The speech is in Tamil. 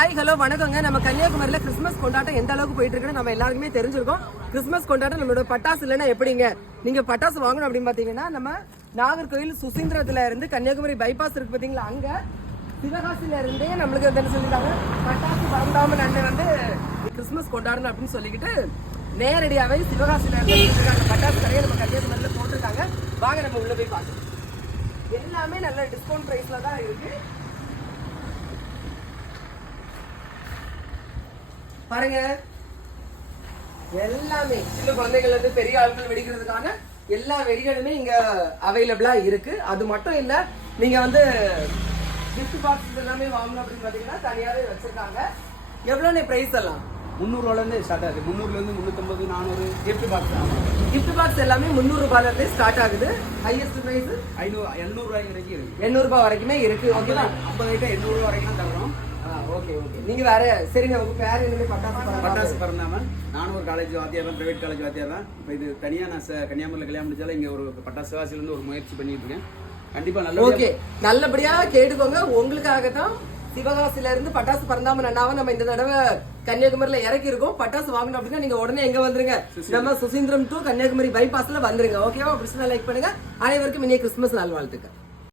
ஹாய் ஹலோ வணக்கங்க. நம்ம கன்னியாகுமரியில் கிறிஸ்மஸ் கொண்டாட்டம் எந்த அளவுக்கு போயிட்டு இருக்குன்னு நம்ம எல்லாருக்குமே தெரிஞ்சிருக்கோம். கிறிஸ்மஸ் கொண்டாட்டம் நம்மளோட பட்டாசு இல்லைன்னா எப்படிங்க? நீங்கள் பட்டாசு வாங்கணும் அப்படின்னு பார்த்தீங்கன்னா நம்ம நாகர்கோயில் சுசீந்திரத்துல இருந்து கன்னியாகுமரி பைபாஸ் இருக்கு பார்த்தீங்களா அங்கே சிவகாசில இருந்தே நம்மளுக்கு வந்து என்ன சொல்லிட்டாங்க பட்டாசு பறந்தாம அண்ணன் வந்து கிறிஸ்மஸ் கொண்டாடணும் அப்படின்னு சொல்லிக்கிட்டு நேரடியாகவே சிவகாசியில் இருந்து பட்டாசு கடையை நம்ம கன்னியாகுமரியில போட்டிருக்காங்க. வாங்க நம்ம உள்ளே போய் பார்க்கலாம். எல்லாமே நல்ல டிஸ்கவுண்ட் ப்ரைஸில் தான் இருக்குது பாருங்க. எல்லாமே சின்ன குழந்தைகள்ல இருந்து பெரிய ஆட்கள் வெடிக்கிறதுக்கான எல்லா வெடிகளுமே இங்க அவைலபிளா இருக்கு. அது மட்டும் இல்ல நீங்க வந்து கிஃப்ட் பாக்ஸ் எல்லாமே வாங்கணும் அப்படின்னு பாத்தீங்கன்னா தனியாவே வச்சிருக்காங்க. எவ்வளவு பிரைஸ் எல்லாம்? முந்நூறுவாலேருந்து ஸ்டார்ட் ஆகுது. முந்நூறுலேருந்து முந்நூற்றம்பது நானூறு gift பாக்ஸ் கிஃப்ட் பாக்ஸ் எல்லாமே முந்நூறு ரூபாயில இருந்தே ஸ்டார்ட் ஆகுது. ஹையஸ்ட் பிரைஸ் ஐநூறு எண்ணூறுரூவாய் வரைக்கும் இருக்குது எண்ணூறு ரூபாய் வரைக்குமே இருக்கு. ஓகேவா ஐம்பது ஐட்டம் எண்ணூறுரூவா வரைக்கும் தான் தரோம் ஓகே ஓகே நீங்க வேற சரிங்க உங்க பேர் என்னமே பட்டாசு பட்டாசு பிறந்தாமல் நானும் ஒரு காலேஜ் வாத்தியார் தான் ப்ரைவேட் காலேஜ் வாத்தியார் தான். இப்போ இது தனியாக நான் கன்னியாகுமரியில் கல்யாணம் முடிச்சாலும் இங்கே ஒரு பட்டாசு வாசிலேருந்து ஒரு முயற்சி பண்ணிட்டு இருக்கேன். கண்டிப்பாக நல்ல ஓகே நல்லபடியா கேட்டுக்கோங்க. உங்களுக்காக தான் சிவகாசில இருந்து பட்டாசு பறந்தாம நன்னாவை நம்ம இந்த தடவை கன்னியாகுமரியில இறக்கி இருக்கோம் பட்டாசு வாங்கணும் அப்படின்னா நீங்க உடனே எங்க வந்துருங்க? நம்ம சுசீந்திரம் டு கன்னியாகுமரி பைபாஸ்ல வந்துருங்க. ஓகேவா பிடிச்சா லைக் பண்ணுங்க. அனைவருக்கும் இனிய கிறிஸ்துமஸ் நல்வாழ்த்துக்கள்.